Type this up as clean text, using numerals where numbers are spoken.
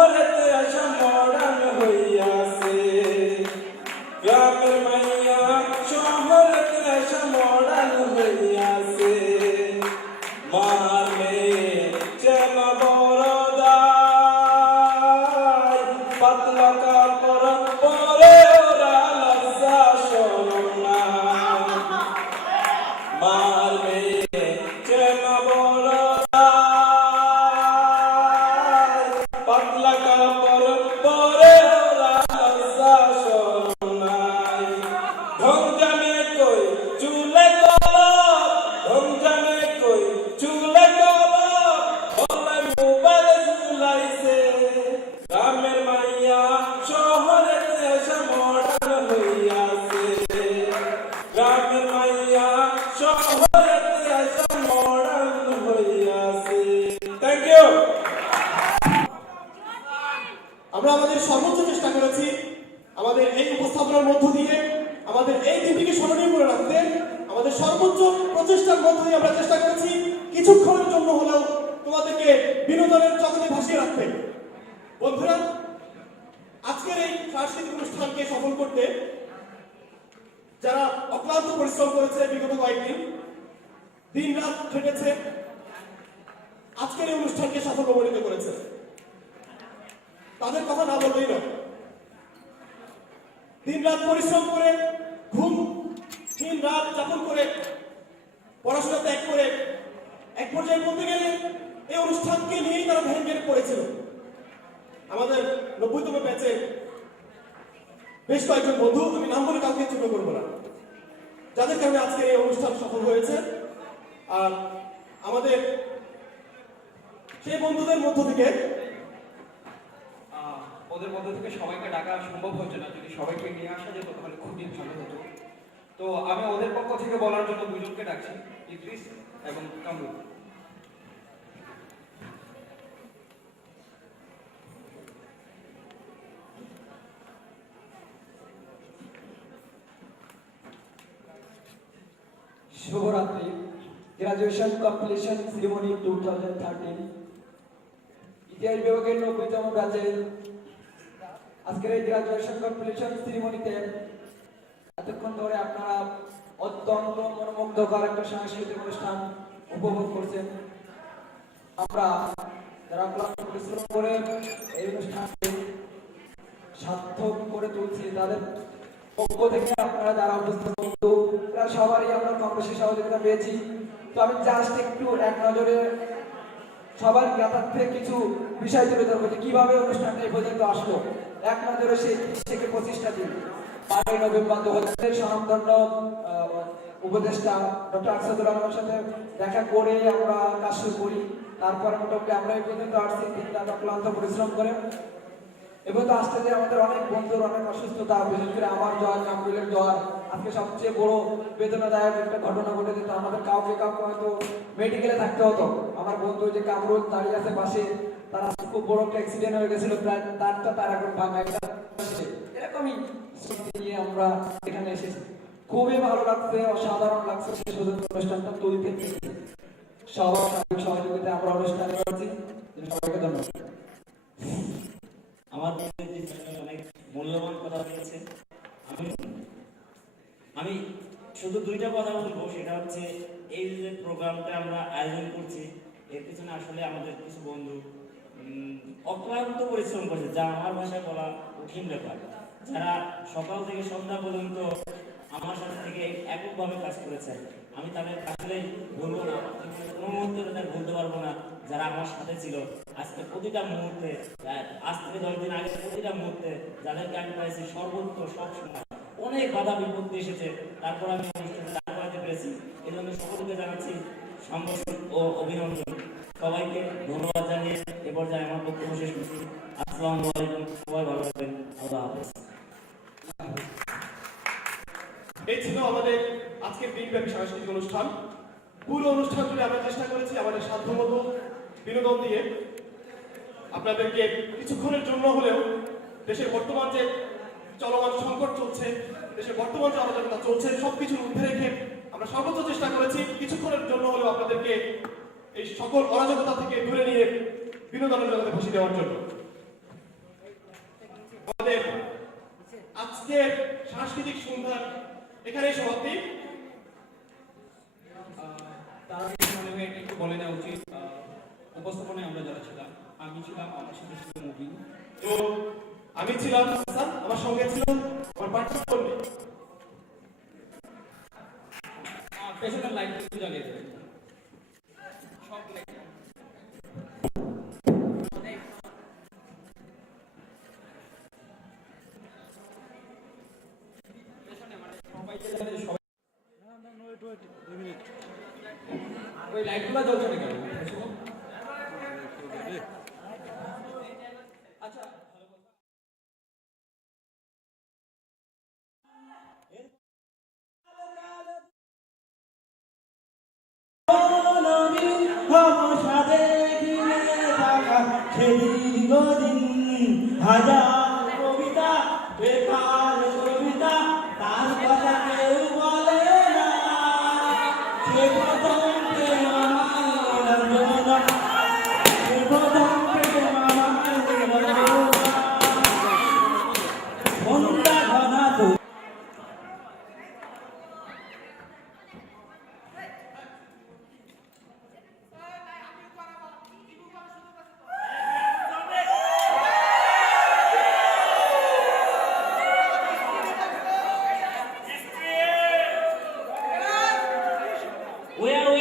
শহরেতে আসা মডার্ন হইয়াছে গ্রামের মাইয়া শহরেতে আসা মডার্ন হইয়াছে মার মেয়ে যেন বড়দাই পাতলা কাপড় পরে ওরা লজ্জা শরম নাই মার মেয়ে যেন বড়দাই পাতলা কাপড় পরে ওরা লজ্জা শরম নাই ঢং জানে কই চুলে কলম ঢং জানে কই চুলে কলম বলে মোবাইল চুলাইছে গ্রামের মাইয়া শহরেতে এসে মডার্ন হইয়াছে গ্রামের মাইয়া শহরেতে এসে মডার্ন হইয়াছে। Thank you. আমরা আমাদের সর্বোচ্চ চেষ্টা করেছি আমাদের এই উপস্থাপনার মধ্য দিয়ে আমাদের এই দিনটিকে স্মরণীয় করে রাখতে আমাদের সর্বোচ্চ প্রচেষ্টার মধ্য দিয়ে আমরা চেষ্টা করেছি কিছুক্ষণের জন্য হলেও তোমাদেরকে বিনোদনের জগতে ভাসিয়ে রাখতে। বন্ধুরা, আজকের এই সাংস্কৃতিক অনুষ্ঠানকে সফল করতে যারা অক্লান্ত পরিশ্রম করেছে বিগত কয়েকদিন দিন রাত খেটেছে আজকের এই অনুষ্ঠানকে সফল প্রমাণিত করেছে তাদের কথা না বললেই নয়। দিন রাত পরিশ্রম করে ঘুম দিন রাত যাপন করে পড়াশোনা ত্যাগ করে এক পর্যায়ে বলতে গেলে এই অনুষ্ঠানকে নিয়েই তারা ভেঙে পড়েছিল। আমাদের 90তম ব্যাচে বেশ কয়েকজন বন্ধু, আমি নাম বলে কাউকে ছোট করবো না, যাদের কারণে আজকে এই অনুষ্ঠান সফল হয়েছে। আর আমাদের সেই বন্ধুদের মধ্য থেকে ওদের মধ্যে থেকে সবাইকে ডাকা সম্ভব হচ্ছে না, যদি সবাইকে নিয়ে আসা যেত তাহলে খুবই ভালো হতো। তো আমি ওদের পক্ষ থেকে বলার জন্য দুজনকে ডাকছি, ইদ্রিস এবং কামরুল। শুভরাত্রি। গ্রাজুয়েশন কমপ্লিশন সেরিমনি 2013 ইতিহাস বিভাগের 90তম ব্যাচে আজকের এই গ্রাজুয়েশন কমপ্লিশন সেরিমনিতে এতক্ষণ ধরে আপনারা অত্যন্ত মনোমুগ্ধকর একটা সাংস্কৃতিক অনুষ্ঠান উপভোগ করছেন। আমরা যারা ক্লাস পরিশ্রম করে এই অনুষ্ঠানকে সার্থক করে তুলছি তাদের পক্ষ থেকে আপনারা যারা উপস্থিত বন্ধু প্রায় সবারই আমরা কম বেশি সহযোগিতা পেয়েছি। তো আমি জাস্ট একটু এক নজরে সবার জ্ঞাতার্থে কিছু বিষয় তুলে ধরবো যে কিভাবে অনুষ্ঠানটা এই পর্যন্ত আসলো। এক নজরে সেই 20 থেকে 25টা দিন 5ই নভেম্বর 2000 স্বনামধন্য উপদেষ্টা ডক্টর আসাদুর রহমানের সাথে দেখা করে আমরা কাজ শুরু করি। তারপর মোটামুটি আমরা এই পর্যন্ত আসছি দিনটা ক্লান্ত পরিশ্রম করে। এবং তো আস্তে আস্তে আমাদের অনেক বন্ধুর অনেক অসুস্থতা, বিশেষ করে আমার জ্বর, কামরুলের জ্বর, আজকে সবচেয়ে বড় বেদনাদায়ক একটা ঘটনা ঘটে যেত। আমাদের কাউকে হয়তো মেডিকেলে থাকতে হতো। আমার বন্ধু যে কামরুল দাঁড়িয়ে আছে পাশে, তার আজকে খুব বড় একটা অ্যাক্সিডেন্ট হয়ে গেছিল, প্রায় তার এখন ভাঙা একটা। এরকমই স্মৃতি নিয়ে আমরা এখানে এসেছি। খুবই ভালো লাগছে, অসাধারণ লাগছে শুধু অনুষ্ঠানটা তুলতে সবার সহযোগিতা আমরা অনুষ্ঠান করছি। সবাইকে ধন্যবাদ। আমার অনেক মূল্যবান কথা বলেছে। আমি শুধু দুইটা কথা বলবো, সেটা হচ্ছে এই যে প্রোগ্রামটা আমরা আয়োজন করছি এর পিছনে আসলে আমাদের কিছু বন্ধু অক্লান্ত পরিশ্রম করছে, যা আমার ভাষায় বলা কঠিন ব্যাপার। যারা সকাল থেকে সন্ধ্যা পর্যন্ত আমার সাথে থেকে এককভাবে কাজ করেছে, আমি তাদের আসলে বলবো না, কোনো মুহূর্তে তাদের বলতে পারবো না যারা আমার সাথে ছিল আজকে প্রতিটা মুহূর্তে, আজ থেকে 10 দিন আগে প্রতিটা মুহূর্তে যাদেরকে আমি পাইছি সর্বত্র সব সময় অনেক বাধা বিপত্তি এসেছে, তারপর আমি অনুষ্ঠানে দাঁড় করাতে পেরেছি। এই জন্য সকলকে জানাচ্ছি সম্ভাষণ ও অভিনন্দন। সবাইকে ধন্যবাদ জানিয়ে এ পর্যায়ে আমার বক্তব্য শেষ করছি। আসসালামু আলাইকুম, সবাই ভালো থাকবেন, আল্লাহ হাফেজ। এই ছিল আমাদের আজকের দিনব্যাপী সাংস্কৃতিক অনুষ্ঠান। পুরো অনুষ্ঠান জুড়ে আমরা চেষ্টা করেছি আমাদের সাধ্যমতো বিনোদন দিয়ে আপনাদেরকে কিছুক্ষণের জন্য হলেও দেশের বর্তমান যে চলমান সংকট চলছে, দেশের বর্তমান যে অরাজকতা চলছে, সবকিছুর ঊর্ধ্বে রেখে আমরা সর্বোচ্চ চেষ্টা করেছি কিছুক্ষণের জন্য হলেও আপনাদেরকে এই সকল অরাজকতা থেকে দূরে নিয়ে বিনোদনের জগতে ভাসিয়ে দেওয়ার জন্য। আমাদের আজকের সাংস্কৃতিক সন্ধ্যা এখানেই সমাপ্তি। তার আগে মনে হয় একটু বলে নেওয়া উচিত উপস্থাপনায় আমরা যারা ছিলাম, আমি ছিলাম, আমার সাথে ছিল মুবিন, তো আমি ছিলাম হাসান, আমার সঙ্গে ছিল আমার পার্টনার কর্মী। পেছনের লাইট একটু জ্বালিয়ে দেবেন সব লাইট। পেছনে মানে সবাইকে জানে সবাই ওই লাইটগুলো জ্বলছে না কেন? আচ্ছা হাজার কবিতা বেকার কবিতা তার কথা কেউ বলে না সে প্রথম প্রেম আমার রচনা সে প্রথম প্রেম আমার রচনা ঘন্টা ঘনা তো we are